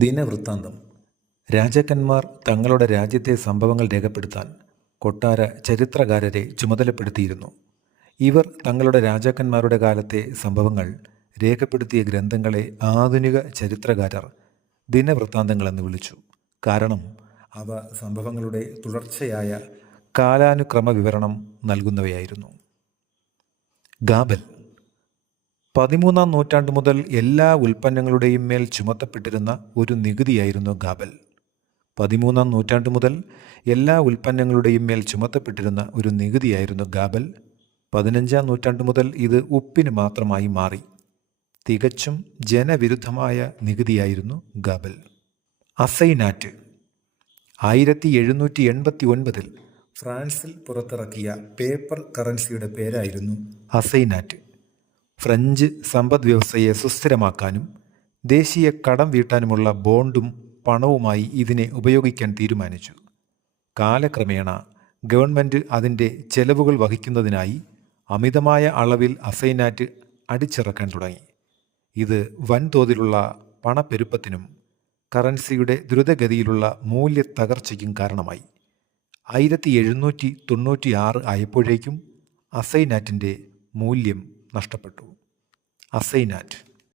ദിനവൃത്താന്തം. രാജാക്കന്മാർ തങ്ങളുടെ രാജ്യത്തെ സംഭവങ്ങൾ രേഖപ്പെടുത്താൻ കൊട്ടാര ചരിത്രകാരരെ ചുമതലപ്പെടുത്തിയിരുന്നു. ഇവർ തങ്ങളുടെ രാജാക്കന്മാരുടെ കാലത്തെ സംഭവങ്ങൾ രേഖപ്പെടുത്തിയ ഗ്രന്ഥങ്ങളെ ആധുനിക ചരിത്രകാരർ ദിനവൃത്താന്തങ്ങളെന്ന് വിളിച്ചു. കാരണം അവ സംഭവങ്ങളുടെ തുടർച്ചയായ കാലാനുക്രമ വിവരണം നൽകുന്നവയായിരുന്നു. ഗാബൽ. 13-ാം നൂറ്റാണ്ട് മുതൽ എല്ലാ ഉൽപ്പന്നങ്ങളുടെയും മേൽ ചുമത്തപ്പെട്ടിരുന്ന ഒരു നികുതിയായിരുന്നു ഗാബൽ. 13-ാം നൂറ്റാണ്ട് മുതൽ എല്ലാ ഉൽപ്പന്നങ്ങളുടെയും മേൽ ചുമത്തപ്പെട്ടിരുന്ന ഒരു നികുതിയായിരുന്നു ഗാബൽ. 15-ാം നൂറ്റാണ്ട് മുതൽ ഇത് ഉപ്പിന് മാത്രമായി മാറി. തികച്ചും ജനവിരുദ്ധമായ നികുതിയായിരുന്നു ഗാബൽ. അസൈനാറ്റ്. 1789 ഫ്രാൻസിൽ പുറത്തിറക്കിയ പേപ്പർ കറൻസിയുടെ പേരായിരുന്നു അസൈനാറ്റ്. ഫ്രഞ്ച് സമ്പദ് വ്യവസ്ഥയെ സുസ്ഥിരമാക്കാനും ദേശീയ കടം വീട്ടാനുമുള്ള ബോണ്ടും പണവുമായി ഇതിനെ ഉപയോഗിക്കാൻ തീരുമാനിച്ചു. കാലക്രമേണ ഗവൺമെൻറ് അതിൻ്റെ ചെലവുകൾ വഹിക്കുന്നതിനായി അമിതമായ അളവിൽ അസൈനാറ്റ് അടിച്ചിറക്കാൻ തുടങ്ങി. ഇത് വൻതോതിലുള്ള പണപ്പെരുപ്പത്തിനും കറൻസിയുടെ ദ്രുതഗതിയിലുള്ള മൂല്യത്തകർച്ചയ്ക്കും കാരണമായി. 1796 ആയപ്പോഴേക്കും അസൈനാറ്റിൻ്റെ മൂല്യം നഷ്ടപ്പെട്ടു. അസൈനാറ്റ്